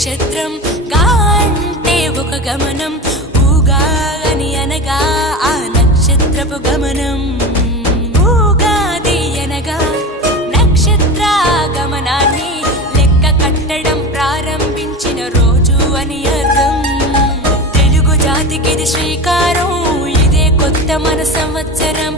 నక్షత్రం గా అంటే ఒక గమనం, ఊగా అని అనగా ఆ నక్షత్రపు గమనం. ఊగాది అనగా నక్షత్ర గమనాన్ని లెక్క కట్టడం ప్రారంభించిన రోజు అని అర్థం. తెలుగు జాతికిది శ్రీకారం, ఇదే కొత్త మన సంవత్సరం.